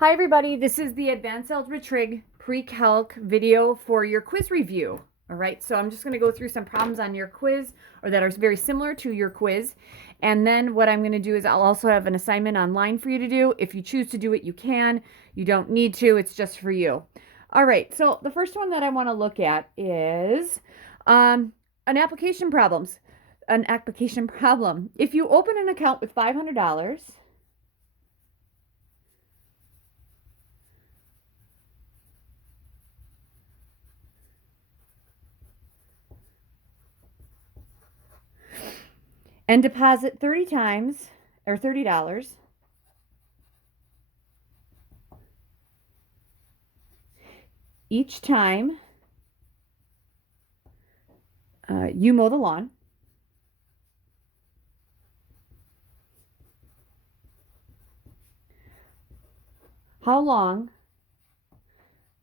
Hi everybody, this is the Advanced Algebra Trig Pre-Calc video for your quiz review. All right, so I'm just going to go through some problems on your quiz or that are very similar to your quiz. And then what I'm going to do is I'll also have an assignment online for you to do. If you choose to do it, you can. You don't need to. It's just for you. All right, so the first one that I want to look at is an application problem. If you open an account with $500, and deposit 30 times or $30 each time you mow the lawn. How long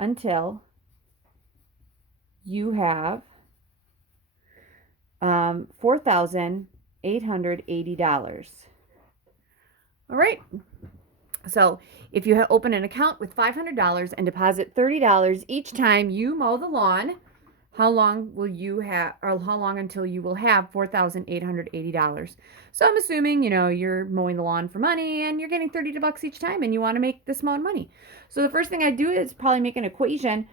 until you have $4,880? All right. So if you open an account with $500 and deposit $30 each time you mow the lawn, how long will you have, or how long until you will have $4,880? So I'm assuming, you're mowing the lawn for money and you're getting 30 bucks each time and you want to make this amount of money. So the first thing I do is probably make an equation.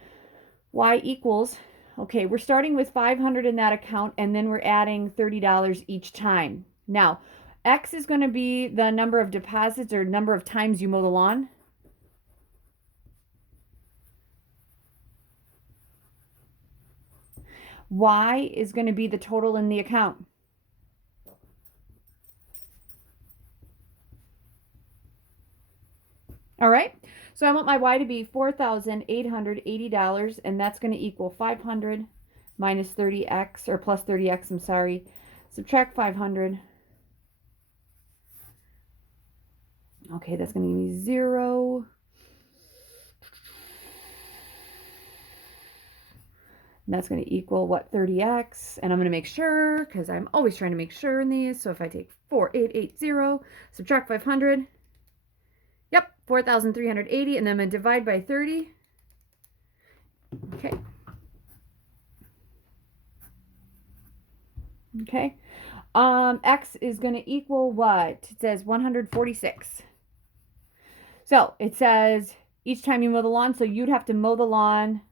Y equals, okay, we're starting with 500 in that account and then we're adding $30 each time. Now, X is going to be the number of deposits or number of times you mow the lawn. Y is going to be the total in the account. All right, so I want my Y to be $4,880, and that's going to equal 500 minus 30x, or plus 30x, I'm sorry. Subtract 500. Okay, that's going to give me 0. And that's going to equal what? 30x. And I'm going to make sure, because I'm always trying to make sure in these. So if I take 4,880, subtract 500. Yep, 4,380. And then I'm going to divide by 30. Okay. Okay. X is going to equal what? It says 146. So it says each time you mow the lawn, so you'd have to mow the lawn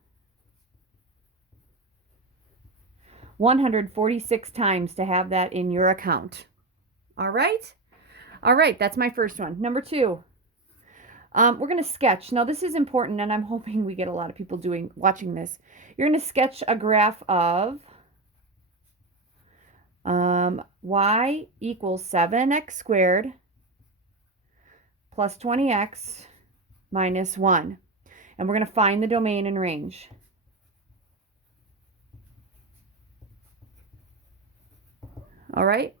146 times to have that in your account. All right? All right, that's my first one. Number 2, we're going to sketch. Now, this is important, and I'm hoping we get a lot of people watching this. You're going to sketch a graph of y equals 7x squared plus 20x minus 1. And we're going to find the domain and range. All right.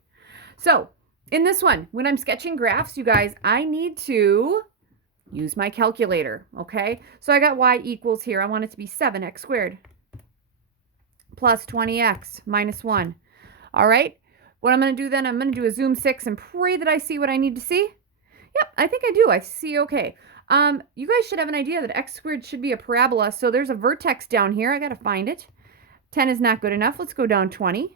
So in this one, when I'm sketching graphs, you guys, I need to use my calculator. Okay. So I got y equals here. I want it to be 7x squared plus 20x minus 1. All right. What I'm going to do then, I'm going to do a zoom 6 and pray that I see what I need to see. Yep, I think I do. I see okay. You guys should have an idea that x squared should be a parabola. So there's a vertex down here. I got to find it. 10 is not good enough. Let's go down 20.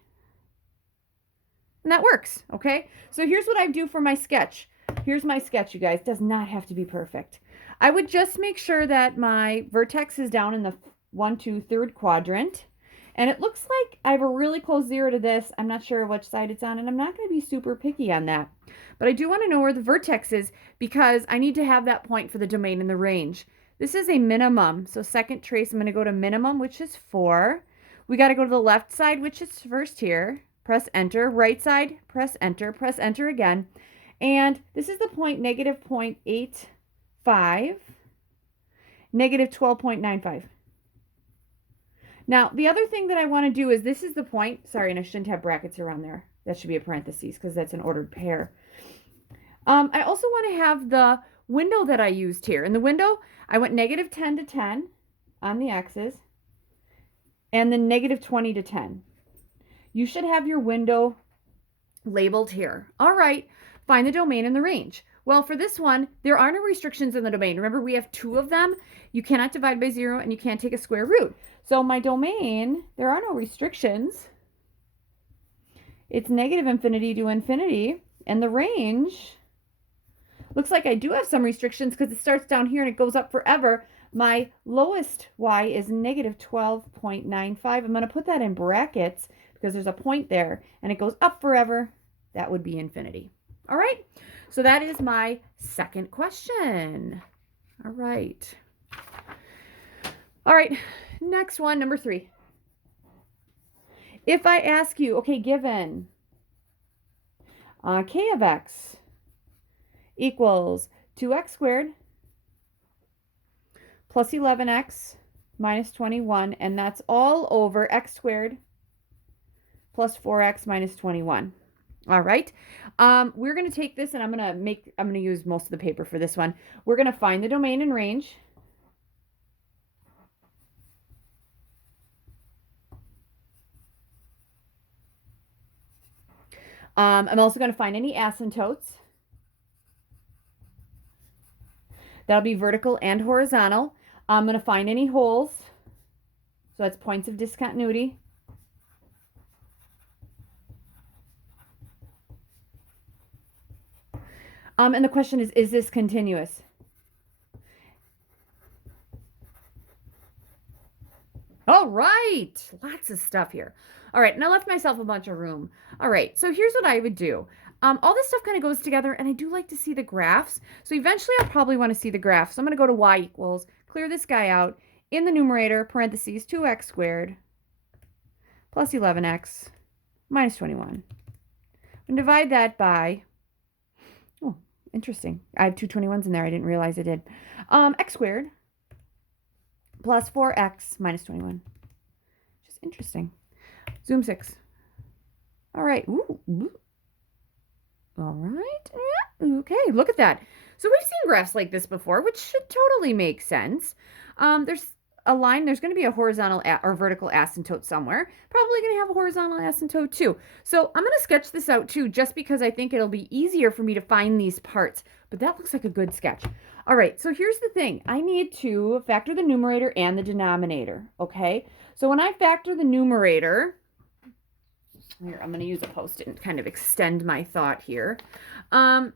And that works, okay? So here's what I do for my sketch. Here's my sketch, you guys. It does not have to be perfect. I would just make sure that my vertex is down in the 1, 2, 3rd quadrant. And it looks like I have a really close 0 to this. I'm not sure which side it's on, and I'm not going to be super picky on that. But I do want to know where the vertex is because I need to have that point for the domain and the range. This is a minimum. So second trace, I'm going to go to minimum, which is 4. We got to go to the left side, which is first here. Press enter. Right side, press enter again. And this is the point negative 0.85, negative 12.95. Now, the other thing that I want to do is this is the point. Sorry, and I shouldn't have brackets around there. That should be a parentheses because that's an ordered pair. I also want to have the window that I used here. In the window, I went negative 10 to 10 on the x's and then negative 20 to 10. You should have your window labeled here. All right, find the domain and the range. Well, for this one, there are no restrictions in the domain. Remember, we have 2 of them. You cannot divide by 0 and you can't take a square root. So my domain, there are no restrictions. It's negative infinity to infinity. And the range looks like I do have some restrictions because it starts down here and it goes up forever. My lowest y is negative 12.95. I'm going to put that in brackets because there's a point there and it goes up forever. That would be infinity. All right. So that is my second question. All right. All right. Next one, number 3. If I ask you, okay, given k of x equals 2x squared plus 11x minus 21, and that's all over x squared plus 4x minus 21. All right. We're going to take this and I'm going to use most of the paper for this one. We're going to find the domain and range. I'm also going to find any asymptotes. That'll be vertical and horizontal. I'm going to find any holes. So that's points of discontinuity. And the question is this continuous? All right, lots of stuff here. All right, and I left myself a bunch of room. All right, so here's what I would do. All this stuff kind of goes together, and I do like to see the graphs. So eventually I'll probably want to see the graphs. So I'm going to go to y equals, clear this guy out. In the numerator, parentheses, 2x squared plus 11x minus 21. And divide that by, oh, interesting. I have 2 21s in there. I didn't realize I did. X squared plus 4x minus 21. Just interesting. Zoom 6. All right. Ooh. All right. Okay, look at that. So we've seen graphs like this before, which should totally make sense. There's a line, there's going to be a horizontal or vertical asymptote somewhere. Probably going to have a horizontal asymptote too. So I'm going to sketch this out too, just because I think it'll be easier for me to find these parts. But that looks like a good sketch. All right, so here's the thing. I need to factor the numerator and the denominator, okay? So when I factor the numerator, here, I'm going to use a Post-it and kind of extend my thought here. Because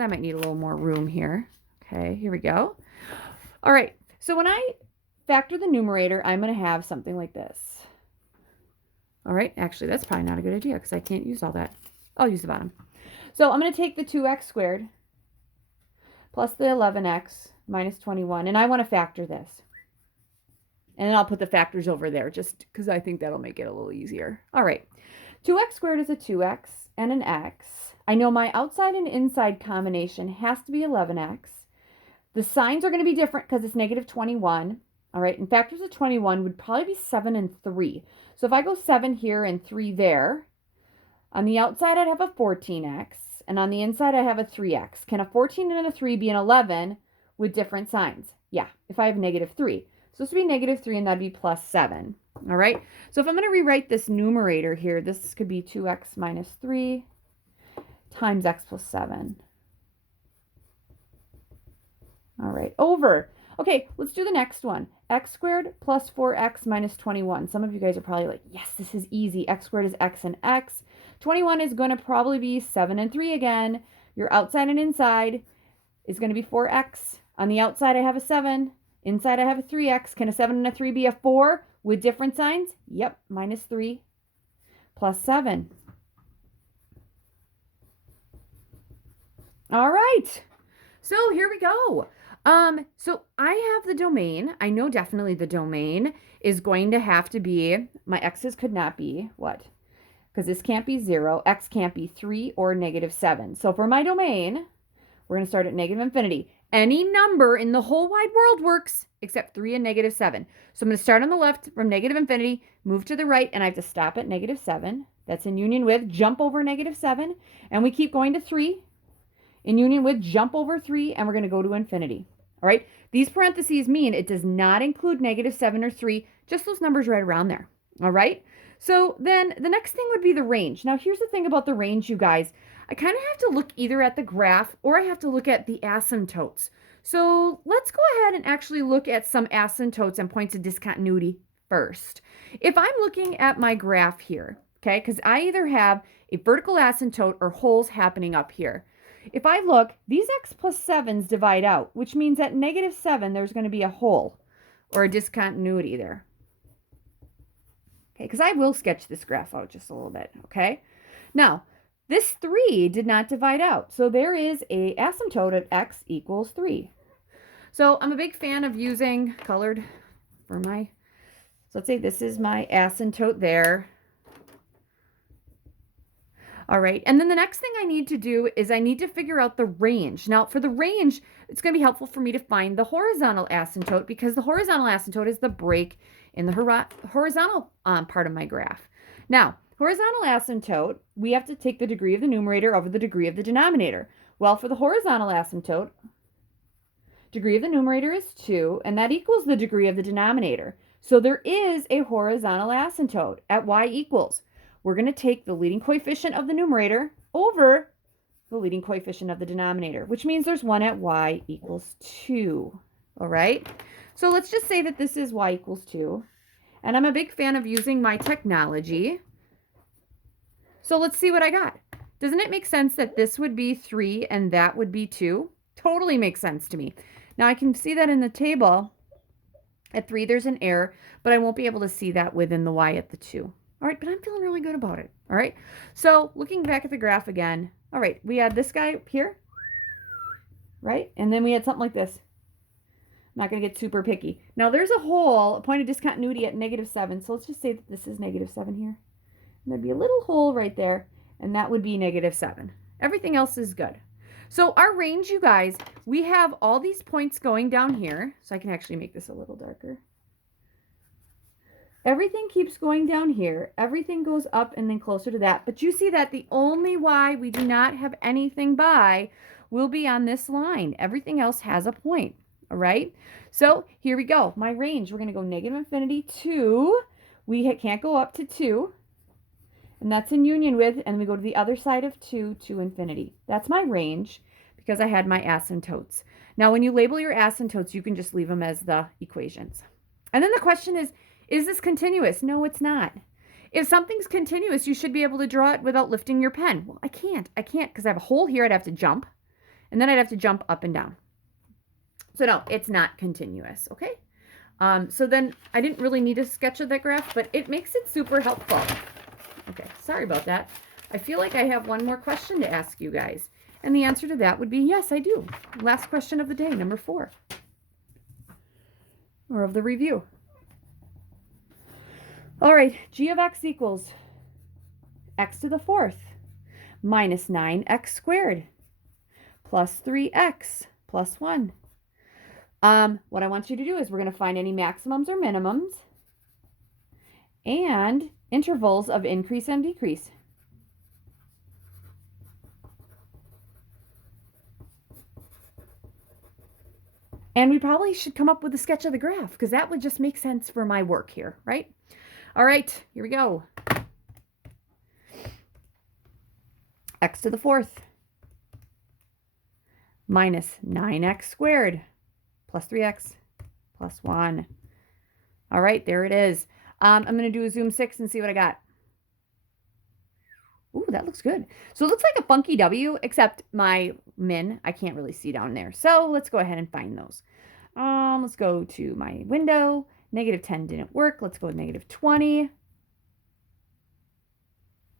I might need a little more room here. Okay, here we go. All right, so when I factor the numerator, I'm going to have something like this. All right, actually, that's probably not a good idea because I can't use all that. I'll use the bottom. So I'm going to take the 2x squared plus the 11x minus 21, and I want to factor this. And then I'll put the factors over there just because I think that'll make it a little easier. All right, 2x squared is a 2x and an x. I know my outside and inside combination has to be 11x. The signs are going to be different because it's negative 21. All right, and factors of 21 would probably be 7 and 3. So if I go 7 here and 3 there, on the outside I'd have a 14x, and on the inside I have a 3x. Can a 14 and a 3 be an 11 with different signs? Yeah, if I have negative 3. So this would be negative 3, and that'd be plus 7. All right, so if I'm going to rewrite this numerator here, this could be 2x minus 3 times x plus 7. All right, over. Okay, let's do the next one. X squared plus 4x minus 21. Some of you guys are probably like, yes, this is easy. X squared is x and x. 21 is going to probably be 7 and 3 again. Your outside and inside is going to be 4x. On the outside, I have a 7. Inside, I have a 3x. Can a 7 and a 3 be a 4 with different signs? Yep, minus 3 plus 7. All right, so here we go. So I have the domain. I know definitely the domain is going to have to be, my x's could not be, what? Because this can't be 0, x can't be 3 or negative 7. So for my domain, we're going to start at negative infinity. Any number in the whole wide world works except 3 and negative 7. So I'm going to start on the left from negative infinity, move to the right, and I have to stop at negative 7. That's in union with, jump over negative 7, and we keep going to 3. In union with, jump over 3, and we're going to go to infinity. All right, these parentheses mean it does not include negative 7 or 3, just those numbers right around there. All right, so then the next thing would be the range. Now, here's the thing about the range, you guys. I kind of have to look either at the graph or I have to look at the asymptotes. So let's go ahead and actually look at some asymptotes and points of discontinuity first. If I'm looking at my graph here, okay, because I either have a vertical asymptote or holes happening up here. If I look, these x plus 7s divide out, which means at -7, there's going to be a hole or a discontinuity there. Okay, because I will sketch this graph out just a little bit, okay? Now, this 3 did not divide out, so there is a asymptote of x equals 3. So I'm a big fan of using colored for my, so let's say this is my asymptote there. All right, and then the next thing I need to do is I need to figure out the range. Now, for the range, it's going to be helpful for me to find the horizontal asymptote because the horizontal asymptote is the break in the horizontal part of my graph. Now, horizontal asymptote, we have to take the degree of the numerator over the degree of the denominator. Well, for the horizontal asymptote, degree of the numerator is 2, and that equals the degree of the denominator. So there is a horizontal asymptote at y equals. We're going to take the leading coefficient of the numerator over the leading coefficient of the denominator, which means there's one at y equals 2. All right? So let's just say that this is y equals 2. And I'm a big fan of using my technology. So let's see what I got. Doesn't it make sense that this would be 3 and that would be 2? Totally makes sense to me. Now I can see that in the table. At 3, there's an error, but I won't be able to see that within the y at the 2. All right, but I'm feeling really good about it. All right, so looking back at the graph again. All right, we had this guy up here, right? And then we had something like this. I'm not going to get super picky. Now, there's a hole, a point of discontinuity at -7. So let's just say that this is -7 here. And there'd be a little hole right there, and that would be -7. Everything else is good. So our range, you guys, we have all these points going down here. So I can actually make this a little darker. Everything keeps going down here. Everything goes up and then closer to that. But you see that the only y we do not have anything by will be on this line. Everything else has a point. All right? So here we go. My range, we're going to go -infinity to, we can't go up to 2. And that's in union with, and we go to the other side of 2 to infinity. That's my range because I had my asymptotes. Now, when you label your asymptotes, you can just leave them as the equations. And then the question is this continuous? No, it's not. If something's continuous, you should be able to draw it without lifting your pen. Well, I can't because I have a hole here. I'd have to jump, and then I'd have to jump up and down. So no, it's not continuous, okay? So then I didn't really need a sketch of that graph, but it makes it super helpful. Okay, sorry about that. I feel like I have one more question to ask you guys. And the answer to that would be yes, I do. Last question of the day, number 4. Or of the review. All right, g of x equals x to the 4th minus 9x squared plus 3x plus 1. What I want you to do is we're going to find any maximums or minimums and intervals of increase and decrease. And we probably should come up with a sketch of the graph because that would just make sense for my work here, right? All right, here we go. X to the 4th minus 9x squared plus 3x plus 1. All right, there it is. I'm going to do a zoom 6 and see what I got. Ooh, that looks good. So it looks like a funky W, except my min, I can't really see down there. So let's go ahead and find those. Let's go to my window. -10 didn't work. Let's go with -20.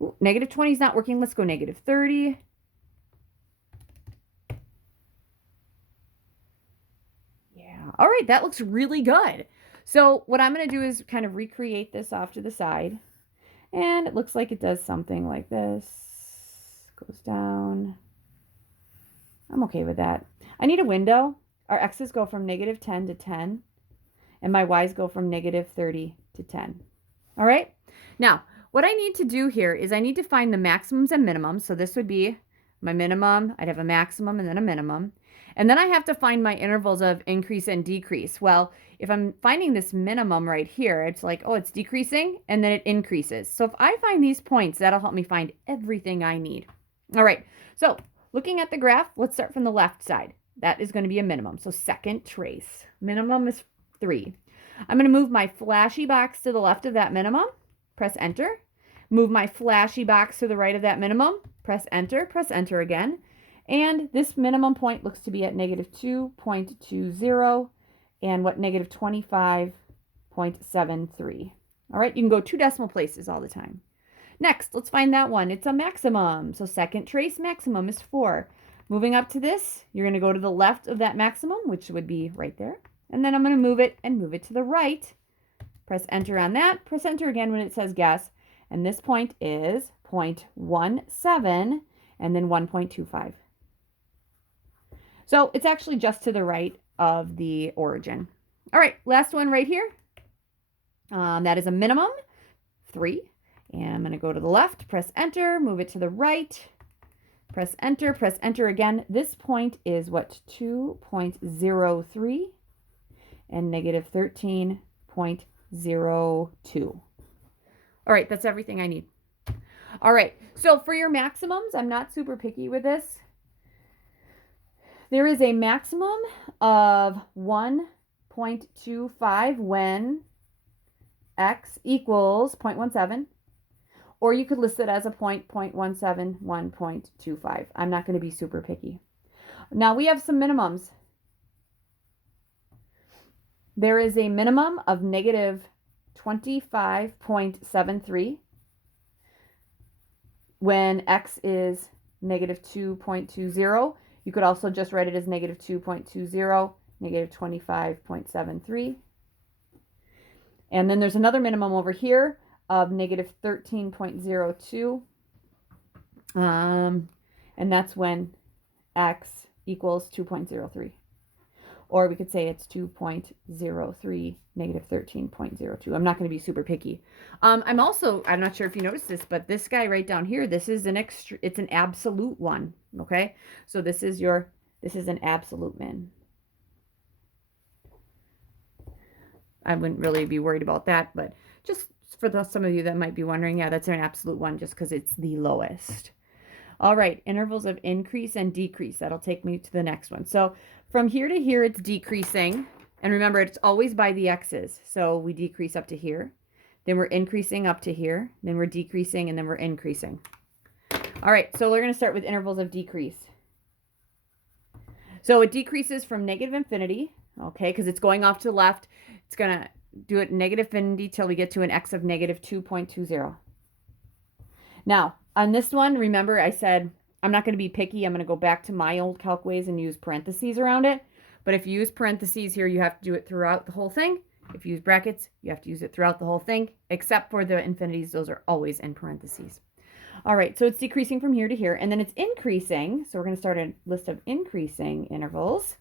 Ooh, -20 is not working. Let's go -30. Yeah. All right, that looks really good. So what I'm going to do is kind of recreate this off to the side. And it looks like it does something like this. Goes down. I'm okay with that. I need a window. Our x's go from -10 to 10. And my y's go from -30 to 10. All right? Now, what I need to do here is I need to find the maximums and minimums. So this would be my minimum. I'd have a maximum and then a minimum. And then I have to find my intervals of increase and decrease. Well, if I'm finding this minimum right here, it's like, oh, it's decreasing and then it increases. So if I find these points, that'll help me find everything I need. All right, so looking at the graph, let's start from the left side. That is going to be a minimum. So second trace. Minimum is 3. I'm going to move my flashy box to the left of that minimum. Press enter. Move my flashy box to the right of that minimum. Press enter again. And this minimum point looks to be at negative 2.20 and what, negative 25.73. All right, you can go 2 decimal places all the time. Next, let's find that one. It's a maximum. So second trace maximum is 4. Moving up to this, you're going to go to the left of that maximum, which would be right there. And then I'm going to move it to the right. Press enter on that. Press enter again when it says guess. And this point is 0.17 and then 1.25. So it's actually just to the right of the origin. All right, last one right here. That is a minimum, 3. And I'm going to go to the left, press enter, move it to the right, press enter again. This point is what, 2.03 and negative 13.02. All right, that's everything I need. All right, so for your maximums, I'm not super picky with this. There is a maximum of 1.25 when x equals 0.17. Or you could list it as a 0.17, 1.25. I'm not going to be super picky. Now we have some minimums. There is a minimum of negative 25.73 when x is negative 2.20. You could also just write it as negative 2.20, negative 25.73. And then there's another minimum over here of negative 13.02. And that's when x equals 2.03. Or we could say it's 2.03, negative 13.02. I'm not going to be super picky. I'm not sure if you noticed this, but this guy right down here, this is it's an absolute one. Okay. So this is an absolute min. I wouldn't really be worried about that, but just for some of you that might be wondering, yeah, that's an absolute one just because it's the lowest. All right, intervals of increase and decrease. That'll take me to the next one. So from here to here, it's decreasing. And remember, it's always by the x's. So we decrease up to here. Then we're increasing up to here. Then we're decreasing, and then we're increasing. All right, so we're going to start with intervals of decrease. So it decreases from negative infinity, okay, because it's going off to the left. It's going to do it negative infinity till we get to an x of negative 2.20. Now, on this one, remember I said I'm not going to be picky. I'm going to go back to my old calc ways and use parentheses around it. But if you use parentheses here, you have to do it throughout the whole thing. If you use brackets, you have to use it throughout the whole thing, except for the infinities. Those are always in parentheses. All right, so it's decreasing from here to here, and then it's increasing. So we're going to start a list of increasing intervals.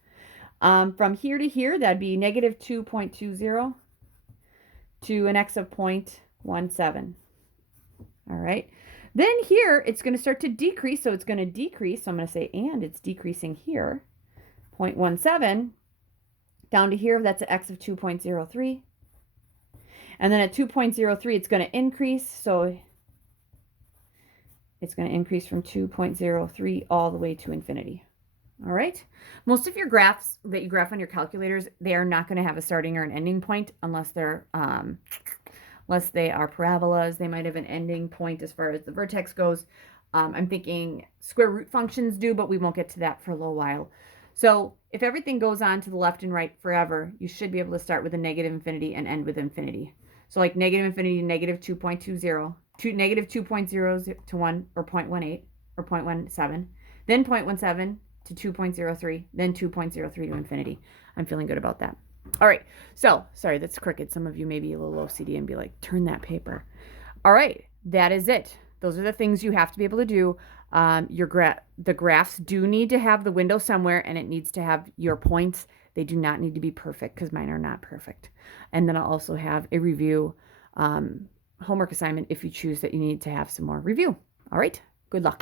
From here to here, that'd be negative 2.20 to an x of 0.17. All right. Then here, it's going to start to decrease. So it's going to decrease. So I'm going to say, and it's decreasing here, 0.17, down to here. That's an x of 2.03. And then at 2.03, it's going to increase. So it's going to increase from 2.03 all the way to infinity. All right. Most of your graphs that you graph on your calculators, they are not going to have a starting or an ending point unless they are parabolas. They might have an ending point as far as the vertex goes. I'm thinking square root functions do, but we won't get to that for a little while. So if everything goes on to the left and right forever, you should be able to start with a negative infinity and end with infinity. So like negative infinity to negative 2.20, to negative 2.0 to 1 or 0.18 or 0.17, then 0.17 to 2.03, then 2.03 to infinity. I'm feeling good about that. All right, so sorry, that's crooked. Some of you may be a little OCD and be like, turn that paper. All right, that is it. Those are the things you have to be able to do. The graphs do need to have the window somewhere, and it needs to have your points. They do not need to be perfect because mine are not perfect. And then I'll also have a review homework assignment if you choose that you need to have some more review. All right, good luck.